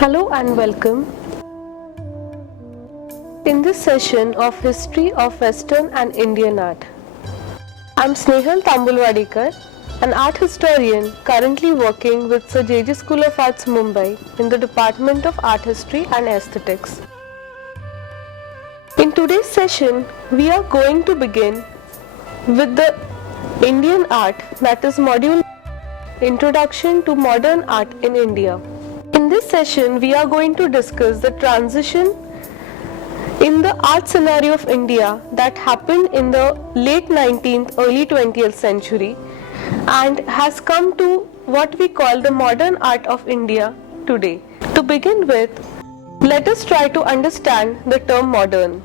Hello and welcome. In this session of History of Western and Indian Art, I'm Snehal Tambulwadikar, an art historian currently working with Sir J.J. School of Arts, Mumbai in the Department of Art History and Aesthetics. In today's session, we are going to begin with the Indian art, that is Module Introduction to Modern Art in India. In this session, we are going to discuss the transition in the art scenario of India that happened in the late 19th, early 20th century and has come to what we call the modern art of India today. To begin with, let us try to understand the term modern.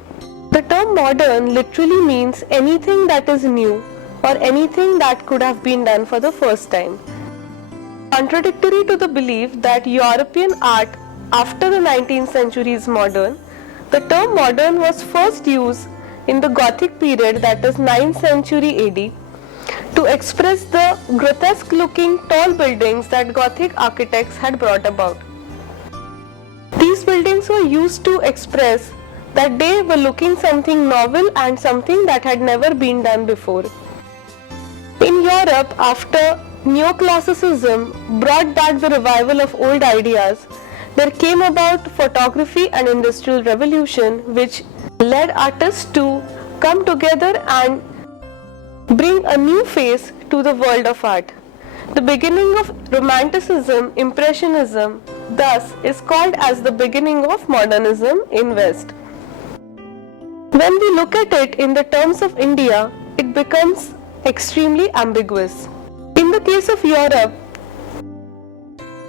The term modern literally means anything that is new or anything that could have been done for the first time. Contradictory to the belief that European art after the 19th century is modern, the term modern was first used in the Gothic period, that is 9th century AD, to express the grotesque looking tall buildings that Gothic architects had brought about. These buildings were used to express that they were looking something novel and something that had never been done before. In Europe, after Neoclassicism brought back the revival of old ideas, there came about photography and industrial revolution which led artists to come together and bring a new face to the world of art. The beginning of Romanticism, Impressionism, thus is called as the beginning of modernism in West. When we look at it in the terms of India, it becomes extremely ambiguous. In the case of Europe,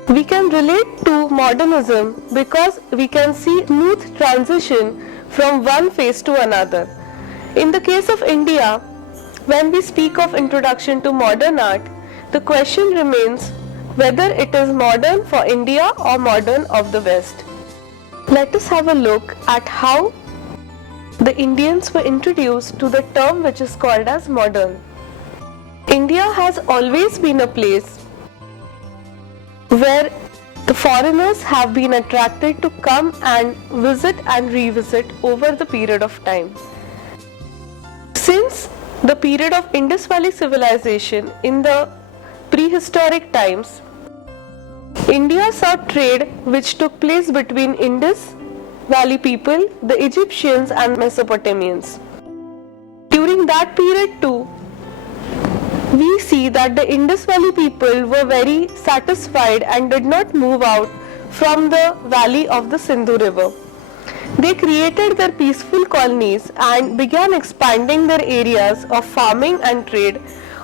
we can relate to modernism because we can see smooth transition from one phase to another. In the case of India, when we speak of introduction to modern art, the question remains whether it is modern for India or modern of the West. Let us have a look at how the Indians were introduced to the term which is called as modern. India has always been a place where the foreigners have been attracted to come and visit and revisit over the period of time. Since the period of Indus Valley civilization in the prehistoric times, India saw trade which took place between Indus Valley people, the Egyptians and Mesopotamians. During that period too, we see that the Indus Valley people were very satisfied and did not move out from the valley of the Sindhu river. They created their peaceful colonies and began expanding their areas of farming and trade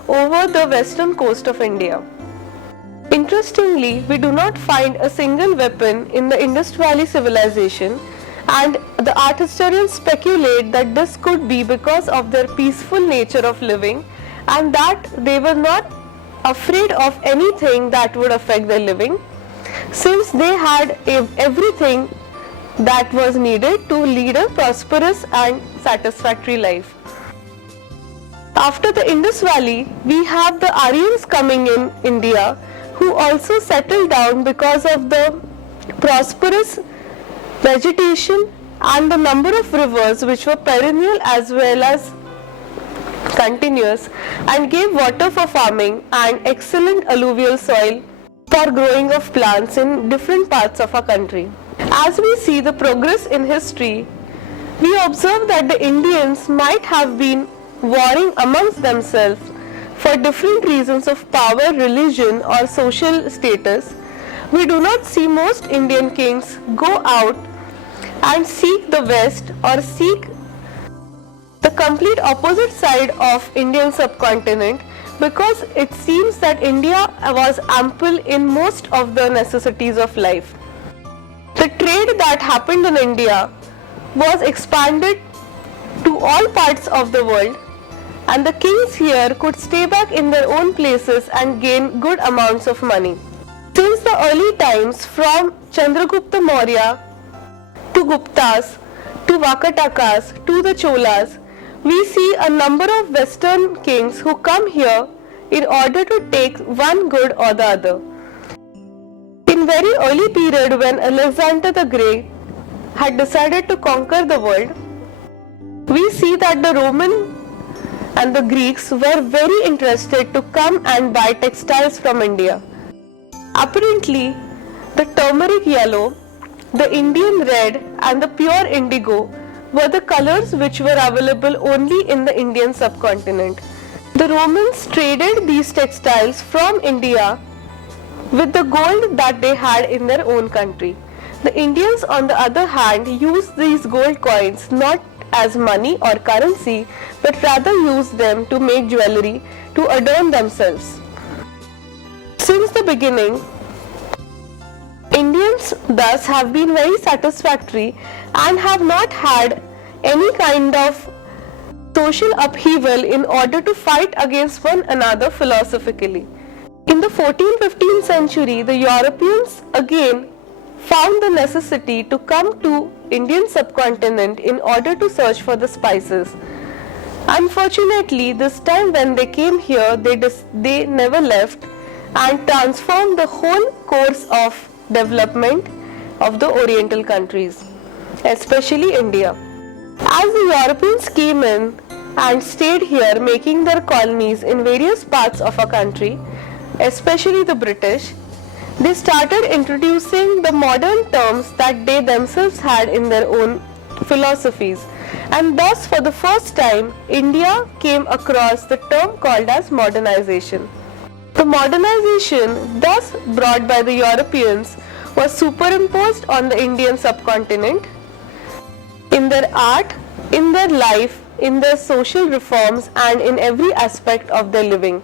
over the western coast of India. Interestingly, we do not find a single weapon in the Indus Valley civilization, and the art historians speculate that this could be because of their peaceful nature of living and that they were not afraid of anything that would affect their living, since they had everything that was needed to lead a prosperous and satisfactory life. After the Indus Valley, we have the Aryans coming in India, who also settled down because of the prosperous vegetation and the number of rivers which were perennial as well as continuous, and gave water for farming and excellent alluvial soil for growing of plants in different parts of our country. As we see the progress in history, we observe that the Indians might have been warring amongst themselves for different reasons of power, religion or social status. We do not see most Indian kings go out and seek the West or seek the complete opposite side of Indian subcontinent, because it seems that India was ample in most of the necessities of life. The trade that happened in India was expanded to all parts of the world, and the kings here could stay back in their own places and gain good amounts of money. Since the early times, from Chandragupta Maurya to Guptas to Vakatakas to the Cholas, we see a number of Western kings who come here in order to take one good or the other. In in very early period when Alexander the Great had decided to conquer the world, we see that the Roman and the Greeks were very interested to come and buy textiles from India. Apparently, the turmeric yellow, the Indian red and the pure indigo were the colors which were available only in the Indian subcontinent. The Romans traded these textiles from India with the gold that they had in their own country. The Indians, on the other hand, used these gold coins not as money or currency, but rather used them to make jewelry to adorn themselves. Since the beginning, Indians thus have been very satisfactory and have not had any kind of social upheaval in order to fight against one another philosophically. In the 14th-15th century, the Europeans again found the necessity to come to Indian subcontinent in order to search for the spices. Unfortunately, this time when they came here, they never left and transformed the whole course of development of the Oriental countries, especially India. As the Europeans came in and stayed here making their colonies in various parts of our country, especially the British, they started introducing the modern terms that they themselves had in their own philosophies, and thus for the first time India came across the term called as modernization. The modernization thus brought by the Europeans was superimposed on the Indian subcontinent in their art, in their life, in their social reforms and in every aspect of their living.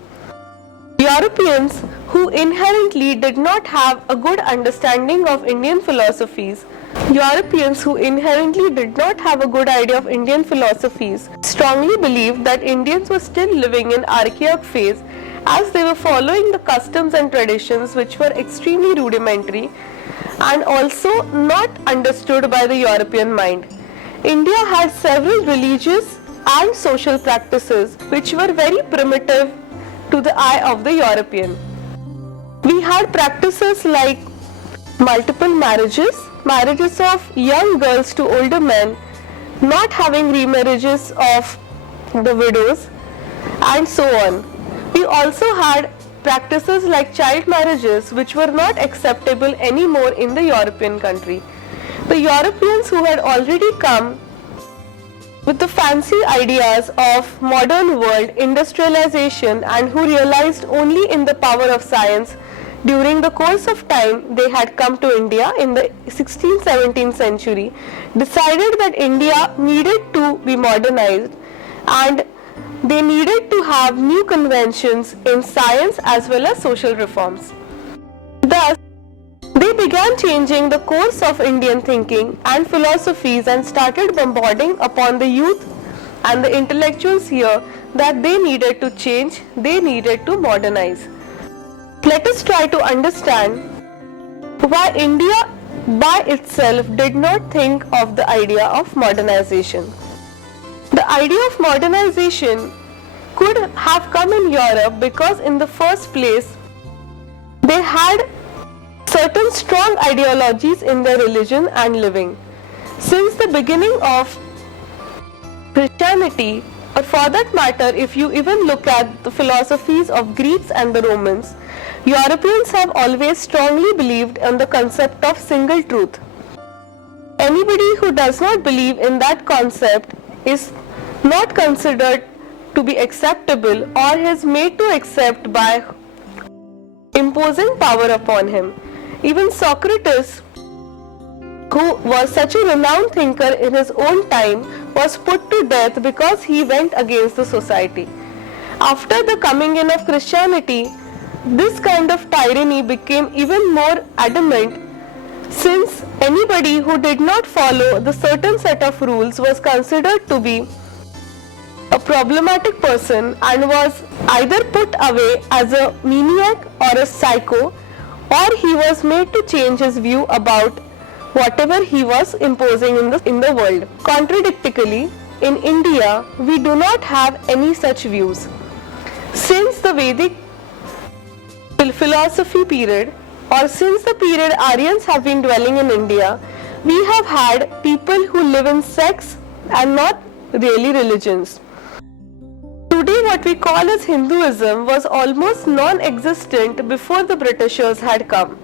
Europeans who inherently did not have a good understanding of Indian philosophies, Europeans who inherently did not have a good idea of Indian philosophies, strongly believed that Indians were still living in archaic phase as they were following the customs and traditions which were extremely rudimentary and also not understood by the European mind. India had several religious and social practices which were very primitive to the eye of the European. We had practices like multiple marriages, marriages of young girls to older men, not having remarriages of the widows, and so on. We also had practices like child marriages which were not acceptable anymore in the European country. The Europeans who had already come with the fancy ideas of modern world industrialization and who realized only in the power of science, during the course of time they had come to India in the 16th-17th century, decided that India needed to be modernized and they needed to have new conventions in science as well as social reforms. Thus, they began changing the course of Indian thinking and philosophies and started bombarding upon the youth and the intellectuals here that they needed to change, they needed to modernize. Let us try to understand why India by itself did not think of the idea of modernization. The idea of modernization could have come in Europe because in the first place they had certain strong ideologies in their religion and living. Since the beginning of Christianity, or for that matter if you even look at the philosophies of Greeks and the Romans, Europeans have always strongly believed in the concept of single truth. Anybody who does not believe in that concept is not considered to be acceptable or is made to accept by imposing power upon him. Even Socrates, who was such a renowned thinker in his own time, was put to death because he went against the society. After the coming in of Christianity, this kind of tyranny became even more adamant, since anybody who did not follow the certain set of rules was considered to be a problematic person and was either put away as a maniac or a psycho, or he was made to change his view about whatever he was imposing in the world. Contradictorily, in India, we do not have any such views. Since the Vedic philosophy period, or since the period Aryans have been dwelling in India, we have had people who live in sects and not really religions. Today, what we call as Hinduism was almost non-existent before the Britishers had come.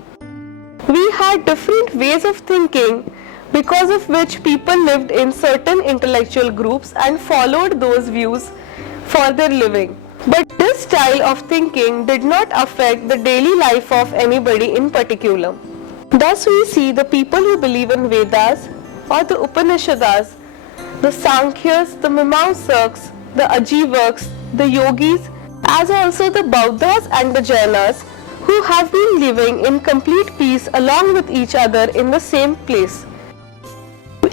We had different ways of thinking, because of which people lived in certain intellectual groups and followed those views for their living. But this style of thinking did not affect the daily life of anybody in particular. Thus we see the people who believe in Vedas or the Upanishads, the Sankhyas, the Mimamsaks, the Ajivaks, the Yogis, as also the Bauddhas and the Jainas, who have been living in complete peace along with each other in the same place.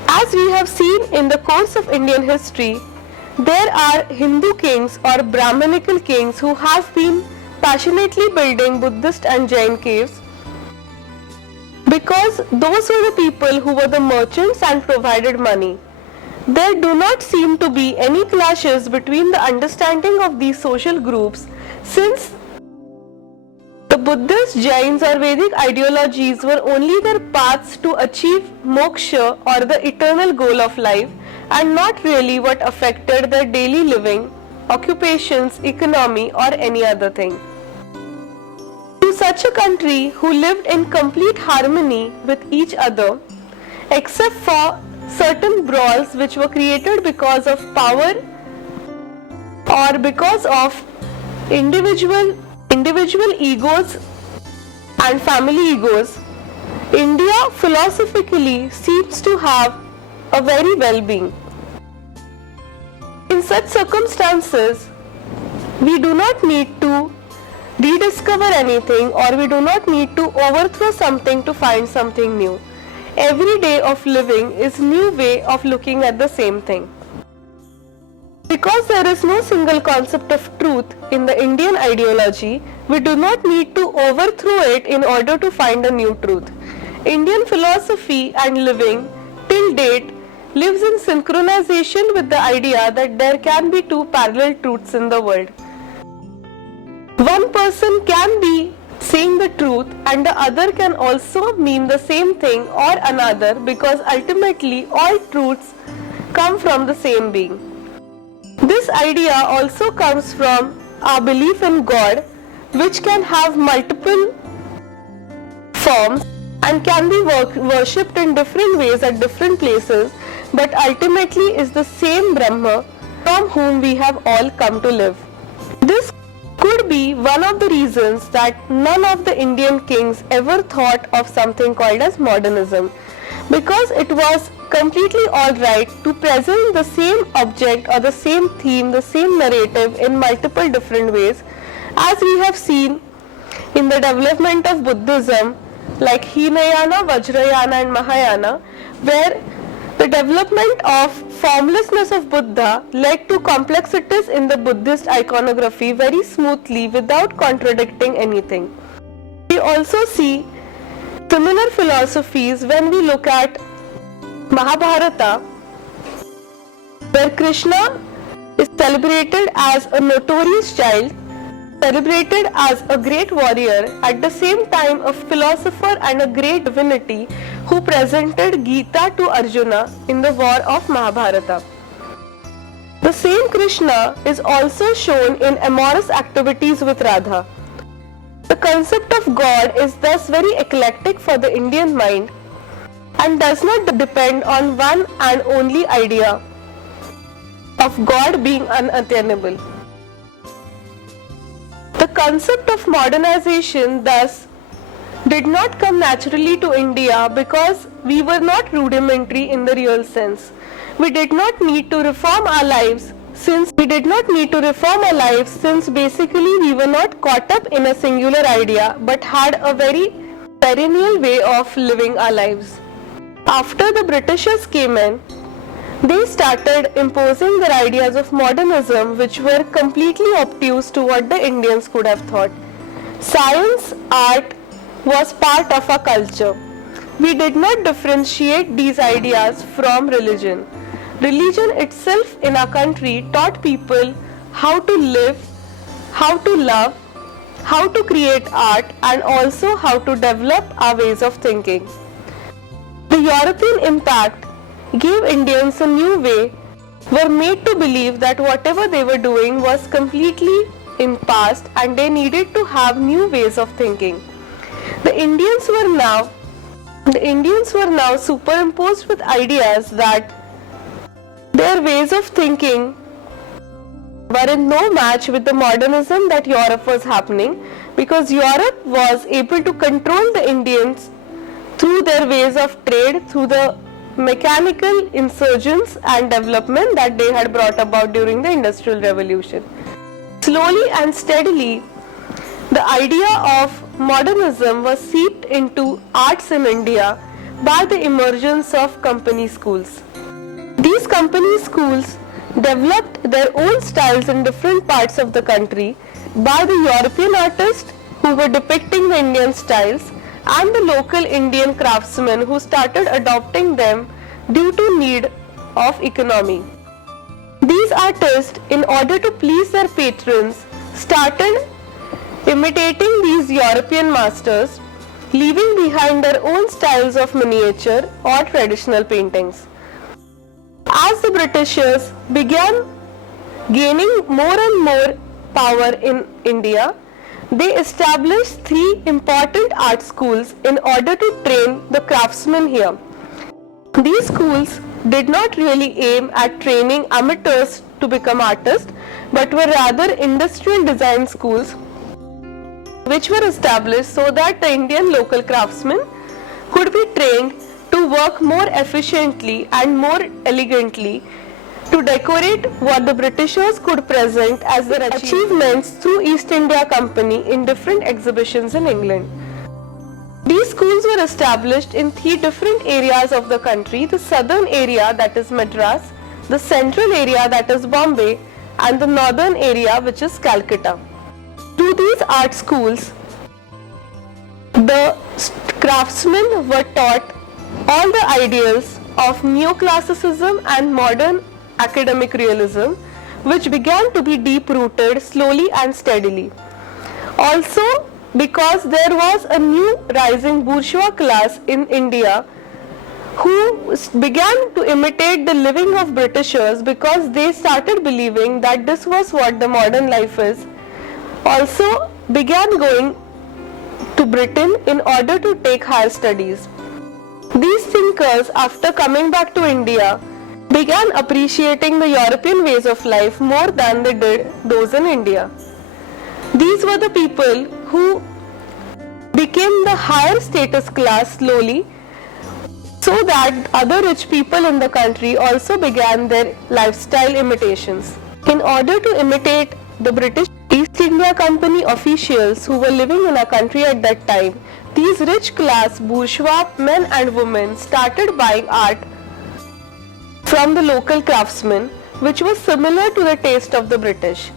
As we have seen in the course of Indian history, there are Hindu kings or Brahmanical kings who have been passionately building Buddhist and Jain caves, because those were the people who were the merchants and provided money. There do not seem to be any clashes between the understanding of these social groups, since the Buddhist, Jains or Vedic ideologies were only their paths to achieve moksha or the eternal goal of life, and not really what affected their daily living, occupations, economy or any other thing. To such a country who lived in complete harmony with each other, except for certain brawls which were created because of power or because of individual egos and family egos, India philosophically seems to have a very well-being. In such circumstances, we do not need to rediscover anything, or we do not need to overthrow something to find something new. Every day of living is a new way of looking at the same thing. Because there is no single concept of truth in the Indian ideology, we do not need to overthrow it in order to find a new truth. Indian philosophy and living till date lives in synchronization with the idea that there can be two parallel truths in the world. One person can be saying the truth and the other can also mean the same thing or another, because ultimately all truths come from the same being. This idea also comes from our belief in God, which can have multiple forms and can be worshipped in different ways at different places, but ultimately is the same Brahma from whom we have all come to live. This could be one of the reasons that none of the Indian kings ever thought of something called as modernism, because it was completely alright to present the same object or the same theme, the same narrative in multiple different ways, as we have seen in the development of Buddhism like Hinayana, Vajrayana and Mahayana, where the development of formlessness of Buddha led to complexities in the Buddhist iconography very smoothly without contradicting anything. We also see similar philosophies when we look at Mahabharata, where Krishna is celebrated as a notorious child, celebrated as a great warrior, at the same time a philosopher and a great divinity who presented Gita to Arjuna in the war of Mahabharata. The same Krishna is also shown in amorous activities with Radha. The concept of God is thus very eclectic for the Indian mind and does not depend on one and only idea of God being unattainable. The concept of modernization thus did not come naturally to India because we were not rudimentary in the real sense. We did not need to reform our lives since basically we were not caught up in a singular idea but had a very perennial way of living our lives. After the Britishers came in, they started imposing their ideas of modernism, which were completely obtuse to what the Indians could have thought. Science, art was part of our culture. We did not differentiate these ideas from religion. Religion itself in our country taught people how to live, how to love, how to create art, and also how to develop our ways of thinking. The European impact gave Indians a new way, were made to believe that whatever they were doing was completely in past and they needed to have new ways of thinking. The Indians were now superimposed with ideas that their ways of thinking were in no match with the modernism that Europe was happening, because Europe was able to control the Indians through their ways of trade, through the mechanical insurgence and development that they had brought about during the Industrial Revolution. Slowly and steadily, the idea of modernism was seeped into arts in India by the emergence of company schools. These company schools developed their own styles in different parts of the country by the European artists who were depicting the Indian styles and the local Indian craftsmen who started adopting them due to need of economy. These artists, in order to please their patrons, started imitating these European masters, leaving behind their own styles of miniature or traditional paintings. As the Britishers began gaining more and more power in India, they established 3 important art schools in order to train the craftsmen here. These schools did not really aim at training amateurs to become artists, but were rather industrial design schools which were established so that the Indian local craftsmen could be trained to work more efficiently and more elegantly to decorate what the Britishers could present as their achievements through East India Company in different exhibitions in England. These schools were established in 3 different areas of the country: the southern area, that is Madras, the central area, that is Bombay, and the northern area, which is Calcutta. Through these art schools, the craftsmen were taught all the ideals of neoclassicism and modern academic realism, which began to be deep-rooted slowly and steadily. Also, because there was a new rising bourgeois class in India who began to imitate the living of Britishers because they started believing that this was what the modern life is, also began going to Britain in order to take higher studies. These thinkers, after coming back to India, began appreciating the European ways of life more than they did those in India. These were the people who became the higher status class slowly, so that other rich people in the country also began their lifestyle imitations. In order to imitate the British East India Company officials who were living in our country at that time, these rich class bourgeois men and women started buying art from the local craftsmen, which was similar to the taste of the British.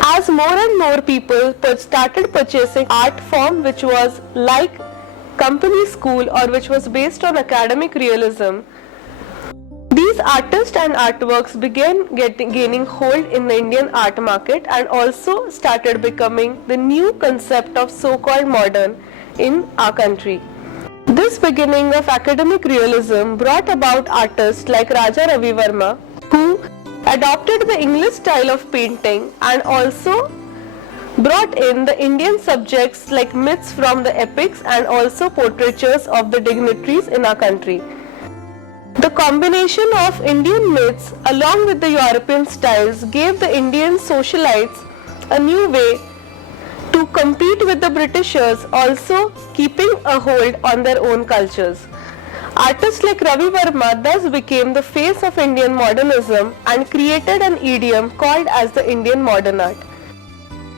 As more and more people started purchasing art form which was like company school or which was based on academic realism, these artists and artworks began gaining hold in the Indian art market and also started becoming the new concept of so-called modern in our country. This beginning of academic realism brought about artists like Raja Ravi Verma, who adopted the English style of painting and also brought in the Indian subjects like myths from the epics and also portraitures of the dignitaries in our country. The combination of Indian myths along with the European styles gave the Indian socialites a new way to compete with the Britishers, also keeping a hold on their own cultures. Artists like Ravi Verma thus became the face of Indian modernism and created an idiom called as the Indian modern art.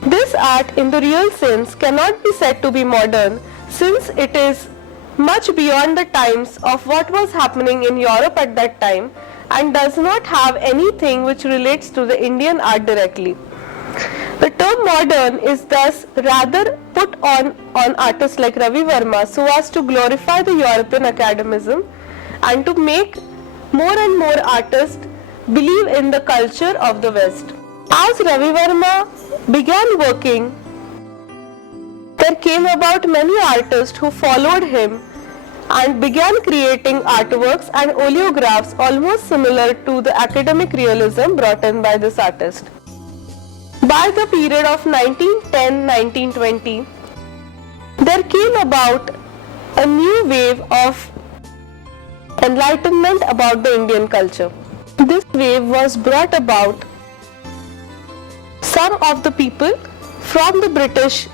This art in the real sense cannot be said to be modern, since it is much beyond the times of what was happening in Europe at that time and does not have anything which relates to the Indian art directly. The term modern is thus rather put on artists like Ravi Verma so as to glorify the European academism and to make more and more artists believe in the culture of the West. As Ravi Verma began working there came about many artists who followed him and began creating artworks and oleographs almost similar to the academic realism brought in by this artist. By the period of 1910-1920, there came about a new wave of enlightenment about the Indian culture. This wave was brought about some of the people from the British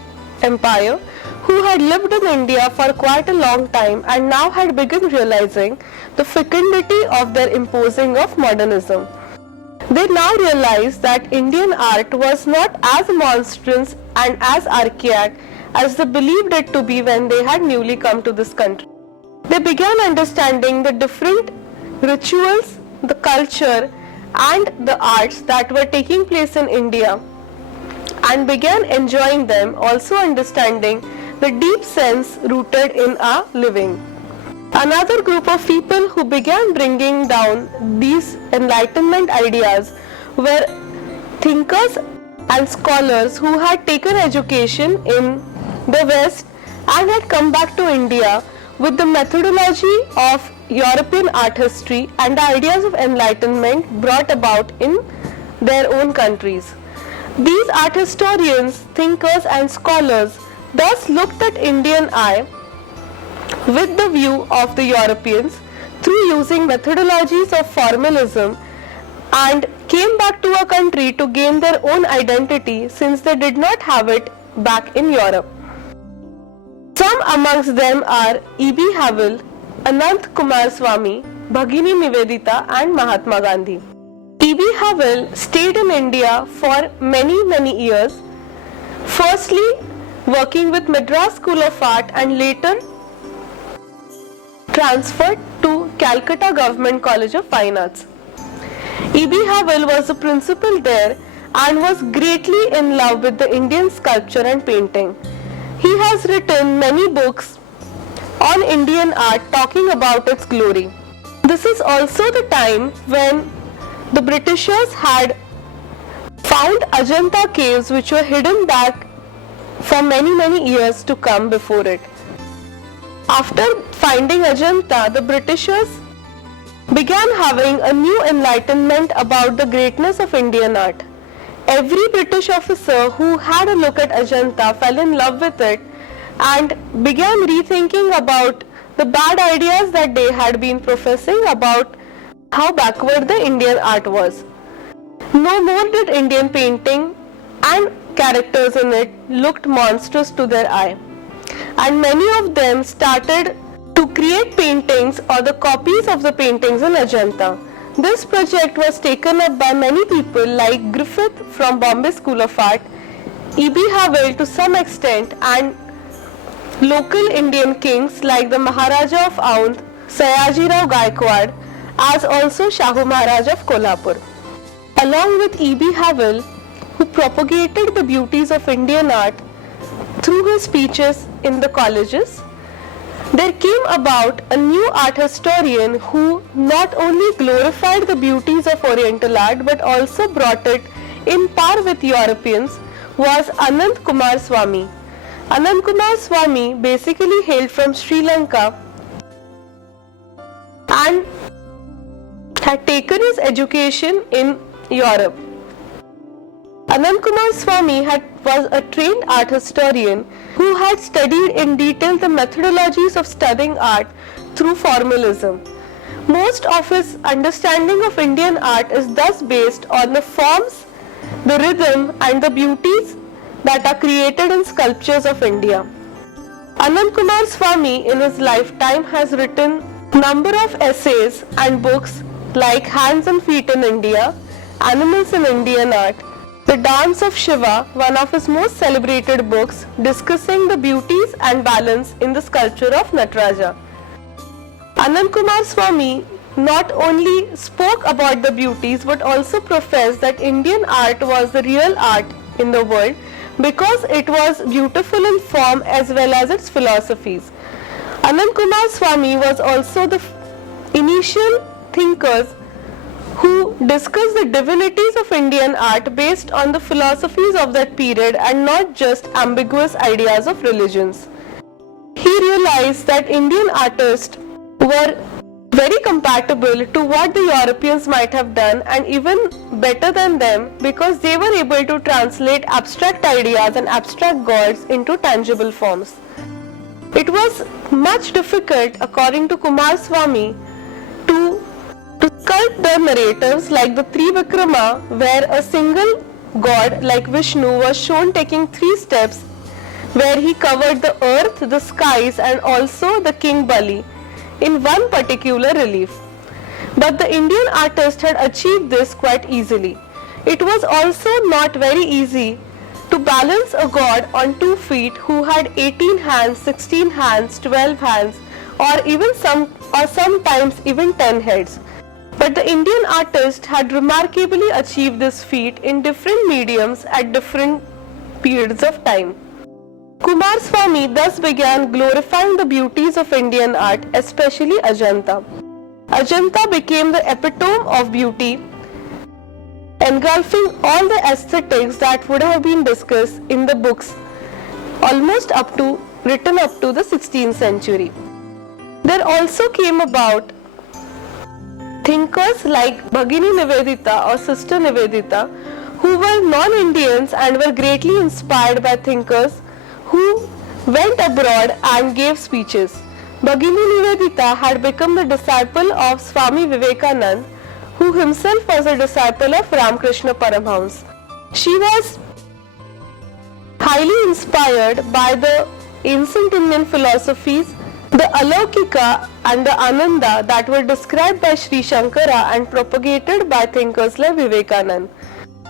Empire who had lived in India for quite a long time and now had begun realizing the fecundity of their imposing of modernism. They now realized that Indian art was not as monstrous and as archaic as they believed it to be when they had newly come to this country. They began understanding the different rituals, the culture and the arts that were taking place in India and began enjoying them, also understanding the deep sense rooted in our living. Another group of people who began bringing down these enlightenment ideas were thinkers and scholars who had taken education in the West and had come back to India with the methodology of European art history and the ideas of enlightenment brought about in their own countries. These art historians, thinkers and scholars thus looked at Indian art with the view of the Europeans through using methodologies of formalism and came back to our country to gain their own identity since they did not have it back in Europe. Some amongst them are E.B. Havell, Anant Kumaraswamy, Bhagini Nivedita and Mahatma Gandhi. E.B. Havell stayed in India for many years, firstly working with Madras School of Art and later transferred to Calcutta Government College of Fine Arts. E.B. Havell was the principal there and was greatly in love with the Indian sculpture and painting. He has written many books on Indian art talking about its glory. This is also the time when the Britishers had found Ajanta caves which were hidden back for many years to come before it. After finding Ajanta, the Britishers began having a new enlightenment about the greatness of Indian art. Every British officer who had a look at Ajanta fell in love with it and began rethinking about the bad ideas that they had been professing about how backward the Indian art was. No more did Indian painting and characters in it looked monstrous to their eye, and many of them started to create paintings or the copies of the paintings in Ajanta. This project was taken up by many people like Griffith from Bombay School of Art, E.B. Havell to some extent, and local Indian kings like the Maharaja of Aundh, Sayaji Rao Gaikwad, as also Shahu Maharaj of Kolhapur. Along with E.B. Havell, who propagated the beauties of Indian art through his speeches in the colleges, there came about a new art historian who not only glorified the beauties of Oriental art but also brought it in par with Europeans, was Anant Kumaraswamy. Anant Kumaraswamy basically hailed from Sri Lanka and had taken his education in Europe. Anant Kumaraswamy was a trained art historian who had studied in detail the methodologies of studying art through formalism. Most of his understanding of Indian art is thus based on the forms, the rhythm and the beauties that are created in sculptures of India. Anant Kumaraswamy in his lifetime has written a number of essays and books like Hands and Feet in India, Animals in Indian Art, The Dance of Shiva, one of his most celebrated books discussing the beauties and balance in the sculpture of Nataraja. Anant Kumaraswamy not only spoke about the beauties but also professed that Indian art was the real art in the world because it was beautiful in form as well as its philosophies. Anant Kumaraswamy was also the initial thinkers who discussed the divinities of Indian art based on the philosophies of that period and not just ambiguous ideas of religions. He realized that Indian artists were very compatible to what the Europeans might have done and even better than them because they were able to translate abstract ideas and abstract gods into tangible forms. It was much difficult, according to Kumaraswamy, to sculpt the narratives like the Trivikrama, where a single god like Vishnu was shown taking 3 steps, where he covered the earth, the skies, and also the king Bali in one particular relief. But the Indian artist had achieved this quite easily. It was also not very easy to balance a god on 2 feet who had 18 hands, 16 hands, 12 hands, or sometimes even 10 heads. But the Indian artist had remarkably achieved this feat in different mediums at different periods of time. Kumaraswamy thus began glorifying the beauties of Indian art, especially Ajanta. Ajanta became the epitome of beauty, engulfing all the aesthetics that would have been discussed in the books written up to the 16th century. There also came about thinkers like Bhagini Nivedita or Sister Nivedita, who were non-Indians and were greatly inspired by thinkers who went abroad and gave speeches. Bhagini Nivedita had become the disciple of Swami Vivekananda, who himself was a disciple of Ramakrishna Paramhans. She was highly inspired by the ancient Indian philosophies, the Alaukika and the Ananda that were described by Sri Shankara and propagated by thinkers like Vivekananda.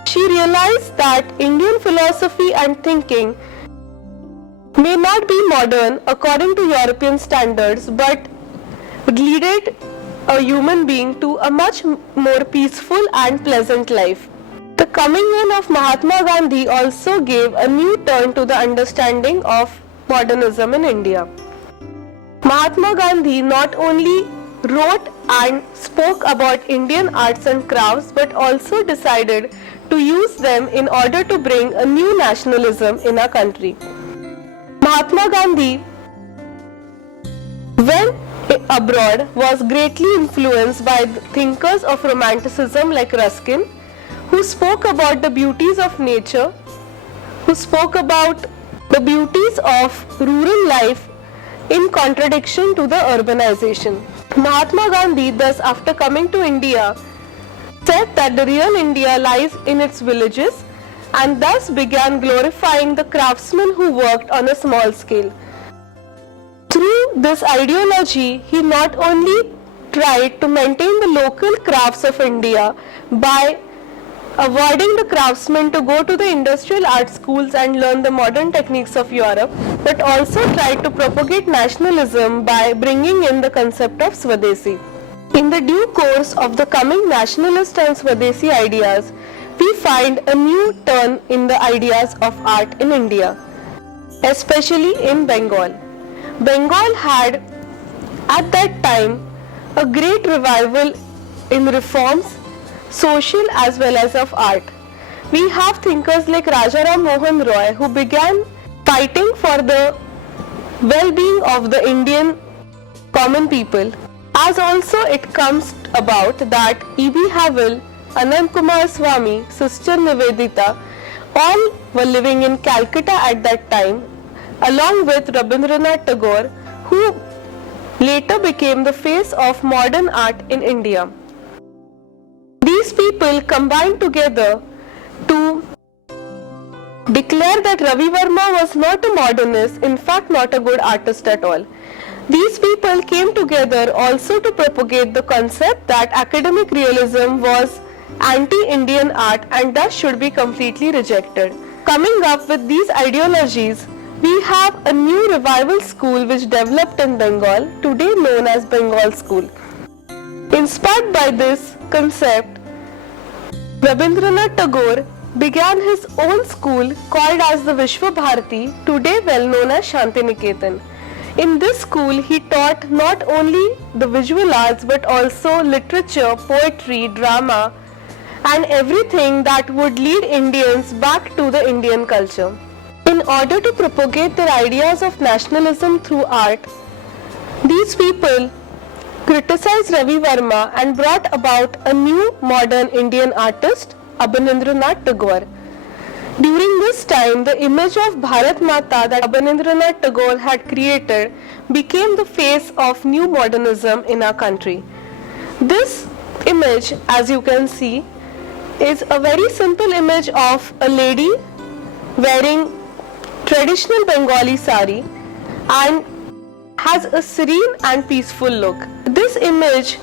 She realized that Indian philosophy and thinking may not be modern according to European standards, but leaded a human being to a much more peaceful and pleasant life. The coming in of Mahatma Gandhi also gave a new turn to the understanding of modernism in India. Mahatma Gandhi not only wrote and spoke about Indian arts and crafts but also decided to use them in order to bring a new nationalism in our country. Mahatma Gandhi, when abroad, was greatly influenced by thinkers of Romanticism like Ruskin, who spoke about the beauties of nature, who spoke about the beauties of rural life in contradiction to the urbanization. Mahatma Gandhi, thus, after coming to India, said that the real India lies in its villages and thus began glorifying the craftsmen who worked on a small scale. Through this ideology, he not only tried to maintain the local crafts of India by avoiding the craftsmen to go to the industrial art schools and learn the modern techniques of Europe, but also tried to propagate nationalism by bringing in the concept of Swadeshi. In the due course of the coming nationalist and Swadeshi ideas, we find a new turn in the ideas of art in India, especially in Bengal. Bengal had at that time a great revival in reforms, social as well as of art. We have thinkers like Rajaram Mohan Roy who began fighting for the well-being of the Indian common people. As also it comes about that E.B. Havell, Anand Kumaraswamy, Sister Nivedita, all were living in Calcutta at that time, along with Rabindranath Tagore, who later became the face of modern art in India. These people combined together to declare that Ravi Verma was not a modernist, in fact not a good artist at all. These people came together also to propagate the concept that academic realism was anti-Indian art and thus should be completely rejected. Coming up with these ideologies, we have a new revival school which developed in Bengal, today known as Bengal School. Inspired by this concept, Rabindranath Tagore began his own school called as the Vishwa Bharati, today well known as Shantiniketan. In this school, he taught not only the visual arts but also literature, poetry, drama, and everything that would lead Indians back to the Indian culture. In order to propagate their ideas of nationalism through art, these people criticized Ravi Verma and brought about a new modern Indian artist, Abanindranath Tagore. During this time, the image of Bharat Mata that Abanindranath Tagore had created became the face of new modernism in our country. This image, as you can see, is a very simple image of a lady wearing traditional Bengali sari and has a serene and peaceful look. This image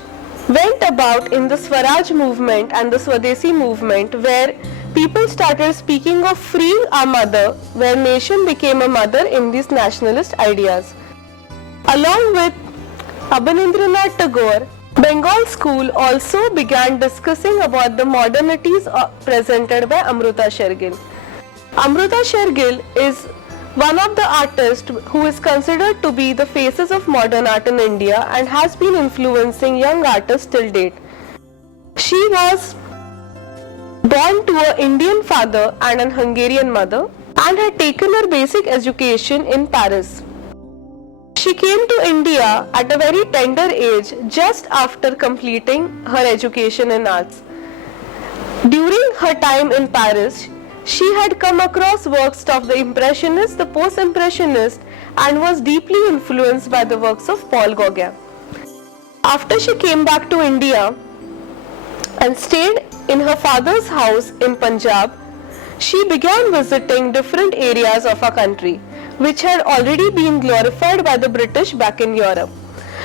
went about in the Swaraj movement and the Swadeshi movement, where people started speaking of freeing our mother, where nation became a mother in these nationalist ideas. Along with Abanindranath Tagore, Bengal School also began discussing about the modernities presented by Amruta Shergill. Amruta Shergill is one of the artists who is considered to be the faces of modern art in India and has been influencing young artists till date. She was born to an Indian father and an Hungarian mother and had taken her basic education in Paris. She came to India at a very tender age just after completing her education in arts. During her time in Paris, she had come across works of the Impressionists, the Post-Impressionists, and was deeply influenced by the works of Paul Gauguin. After she came back to India and stayed in her father's house in Punjab, she began visiting different areas of our country, which had already been glorified by the British back in Europe.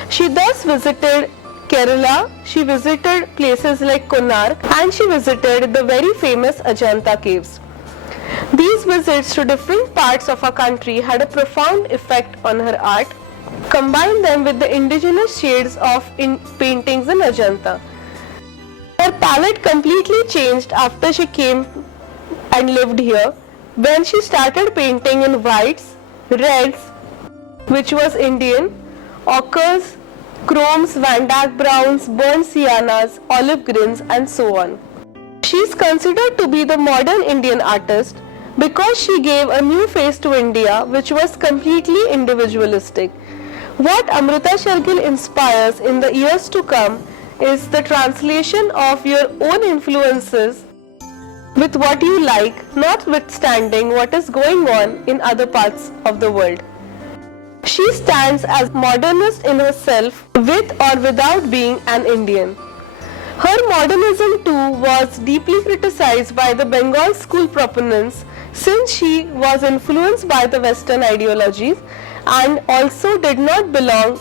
She thus visited Kerala, she visited places like Konark, and she visited the very famous Ajanta caves. These visits to different parts of our country had a profound effect on her art. Combine them with the indigenous shades of paintings in Ajanta. Her palette completely changed after she came and lived here, when she started painting in whites, reds, which was Indian, ochres, chromes, Van Dyck browns, burnt siennas, olive greens, and so on. She is considered to be the modern Indian artist because she gave a new face to India, which was completely individualistic. What Amruta Shergill inspires in the years to come is the translation of your own influences with what you like, notwithstanding what is going on in other parts of the world. She stands as modernist in herself, with or without being an Indian. Her modernism too was deeply criticized by the Bengal school proponents, since she was influenced by the Western ideologies and also did not belong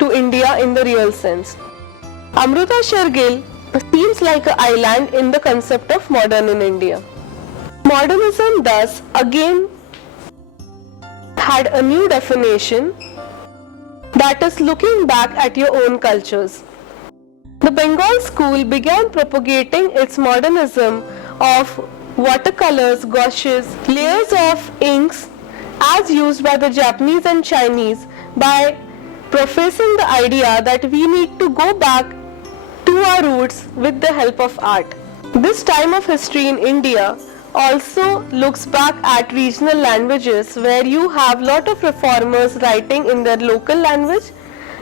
to India in the real sense. Amruta Shergill seems like an island in the concept of modern in India. Modernism thus again had a new definition, that is looking back at your own cultures. The Bengal school began propagating its modernism of watercolors, gouaches, layers of inks as used by the Japanese and Chinese, by professing the idea that we need to go back to our roots with the help of art. This time of history in India also looks back at regional languages, where you have lot of reformers writing in their local language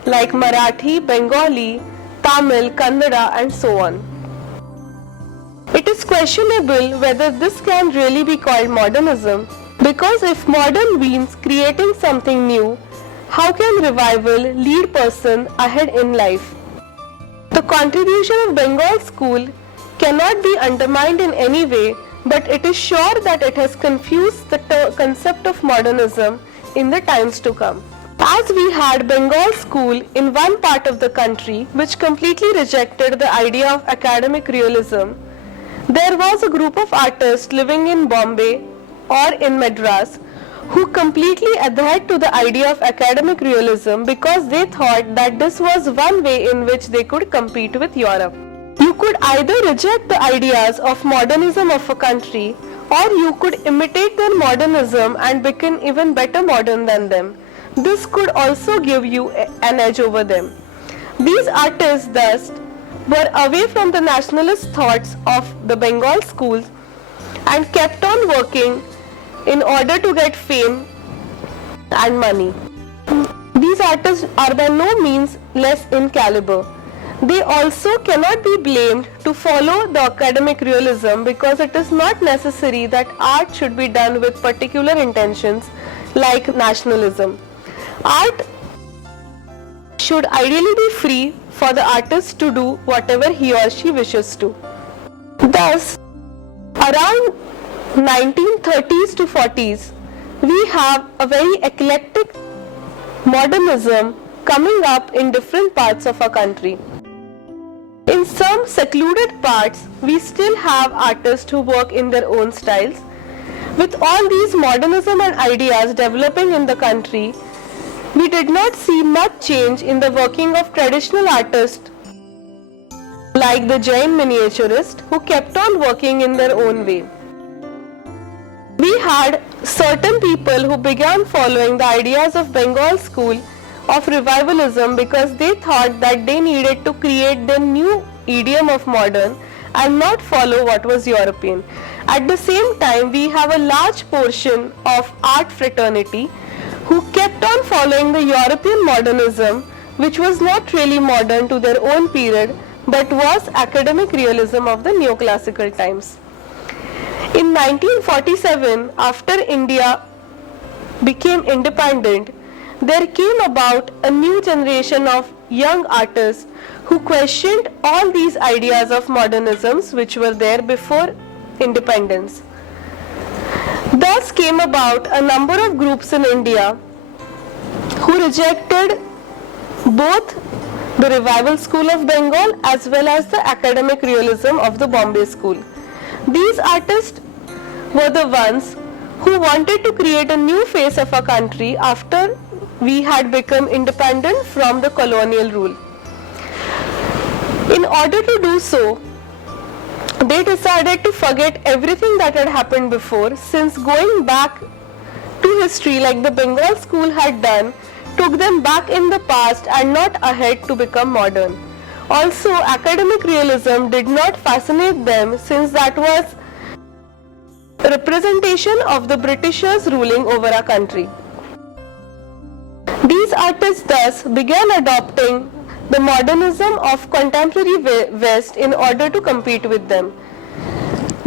like Marathi, Bengali, Tamil, Kannada, and so on. It is questionable whether this can really be called modernism, because if modern means creating something new, how can revival lead person ahead in life? The contribution of Bengal school cannot be undermined in any way, but it is sure that it has confused the concept of modernism in the times to come. As we had Bengal school in one part of the country which completely rejected the idea of academic realism, there was a group of artists living in Bombay or in Madras who completely adhered to the idea of academic realism because they thought that this was one way in which they could compete with Europe. You could either reject the ideas of modernism of a country, or you could imitate their modernism and become even better modern than them. this could also give you an edge over them. These artists thus were away from the nationalist thoughts of the Bengal schools and kept on working in order to get fame and money. These artists are by no means less in caliber. They also cannot be blamed to follow the academic realism, because it is not necessary that art should be done with particular intentions like nationalism. Art should ideally be free for the artist to do whatever he or she wishes to. Thus, around 1930s to 40s, we have a very eclectic modernism coming up in different parts of our country. In some secluded parts, we still have artists who work in their own styles. With all these modernism and ideas developing in the country, we did not see much change in the working of traditional artists like the Jain miniaturists, who kept on working in their own way. We had certain people who began following the ideas of Bengal school of revivalism because they thought that they needed to create their new idiom of modern and not follow what was European. At the same time, we have a large portion of art fraternity who kept on following the European modernism, which was not really modern to their own period but was academic realism of the neoclassical times. In 1947, after India became independent, there came about a new generation of young artists who questioned all these ideas of modernisms which were there before independence. Thus came about a number of groups in India who rejected both the revival school of Bengal as well as the academic realism of the Bombay school. These artists were the ones who wanted to create a new face of our country after we had become independent from the colonial rule. In order to do so, they decided to forget everything that had happened before, since going back to history like the Bengal school had done took them back in the past and not ahead to become modern. Also, academic realism did not fascinate them, since that was representation of the Britishers ruling over our country. These artists thus began adopting the modernism of contemporary West in order to compete with them.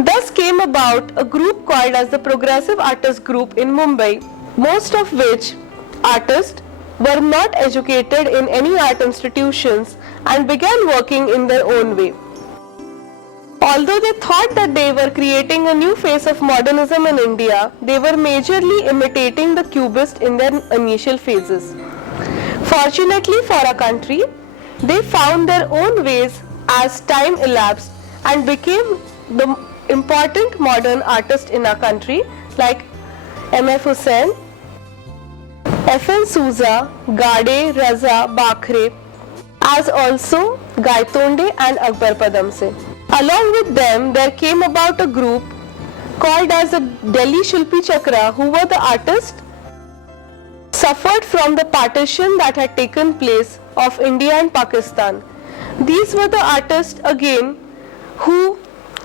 Thus came about a group called as the Progressive Artists Group in Mumbai, most of which artists were not educated in any art institutions and began working in their own way. Although they thought that they were creating a new face of modernism in India, they were majorly imitating the Cubists in their initial phases. Fortunately for our country, they found their own ways as time elapsed and became the important modern artists in our country like M.F. Hussain, F.N. Souza, Gade, Raza, Bakhre, as also Gaitonde and Akbar Padamse. Along with them, there came about a group called as the Delhi Shilpi Chakra, who were the artists suffered from the partition that had taken place of India and Pakistan. These were the artists again who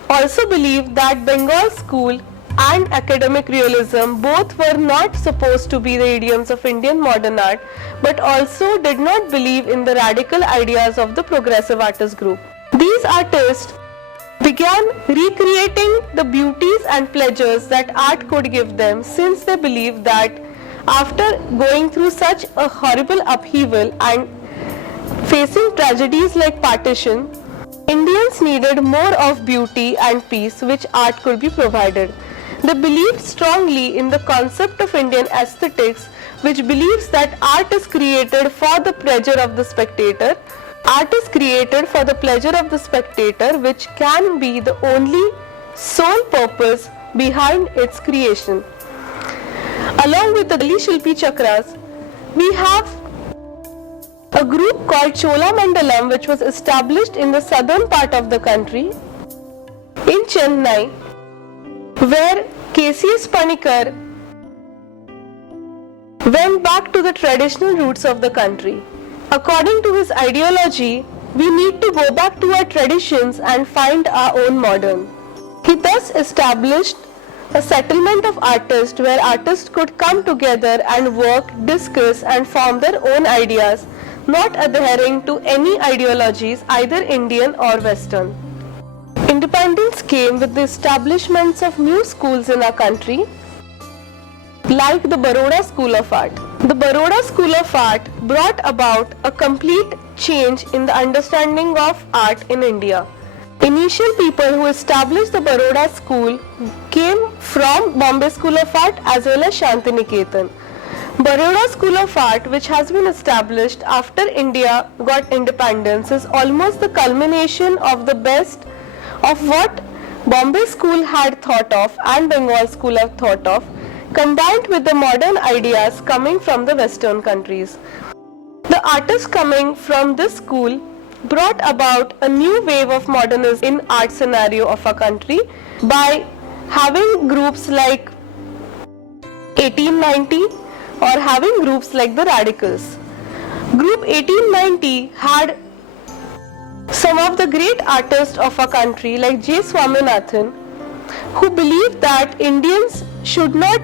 also believed that Bengal school and academic realism both were not supposed to be the idioms of Indian modern art, but also did not believe in the radical ideas of the Progressive Artists Group. These artists began recreating the beauties and pleasures that art could give them, since they believed that after going through such a horrible upheaval and facing tragedies like partition, Indians needed more of beauty and peace, which art could be provided. They believed strongly in the concept of Indian aesthetics, which believes that art is created for the pleasure of the spectator. Art is created for the pleasure of the spectator, which can be the only sole purpose behind its creation. Along with the Delhi Shilpi Chakras, we have a group called Chola Mandalam, which was established in the southern part of the country in Chennai, where K.C.S. Panikar went back to the traditional roots of the country. According to his ideology, we need to go back to our traditions and find our own modern. He thus established a settlement of artists where artists could come together and work, discuss and form their own ideas, not adhering to any ideologies, either Indian or Western. Independence came with the establishments of new schools in our country, like the Baroda School of Art. The Baroda School of Art brought about a complete change in the understanding of art in India. Initial people who established the Baroda School came from Bombay School of Art as well as Shantiniketan. Baroda School of Art, which has been established after India got independence, is almost the culmination of the best of what Bombay School had thought of and Bengal School have thought of, combined with the modern ideas coming from the Western countries. The artists coming from this school brought about a new wave of modernism in art scenario of our country by having groups like 1890 or having groups like the Radicals. Group 1890 had some of the great artists of our country like J. Swaminathan, who believed that Indians should not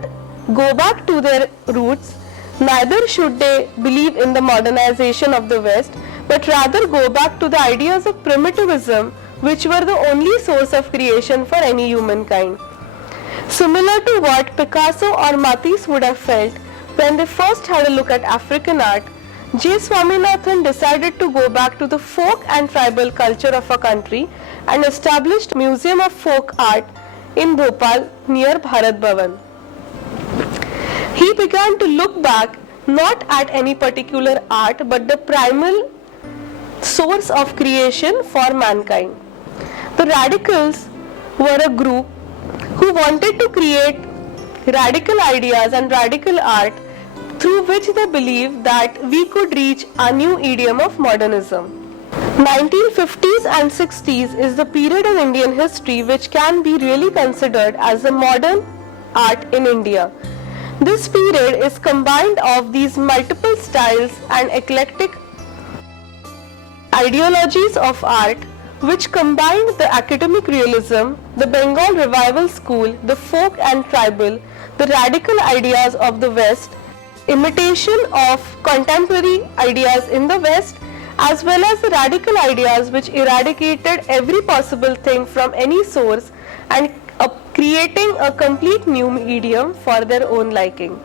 go back to their roots, neither should they believe in the modernization of the West, but rather go back to the ideas of primitivism, which were the only source of creation for any humankind. Similar to what Picasso or Matisse would have felt when they first had a look at African art, J. Swaminathan decided to go back to the folk and tribal culture of our country and established Museum of Folk Art in Bhopal near Bharat Bhavan. He began to look back not at any particular art but the primal source of creation for mankind. The Radicals were a group who wanted to create radical ideas and radical art through which they believed that we could reach a new idiom of modernism. 1950s and 60s is the period of Indian history which can be really considered as a modern art in India. This period is combined of these multiple styles and eclectic ideologies of art which combined the academic realism, the Bengal revival school, the folk and tribal, the radical ideas of the West, imitation of contemporary ideas in the West, as well as the radical ideas which eradicated every possible thing from any source and creating a complete new medium for their own liking.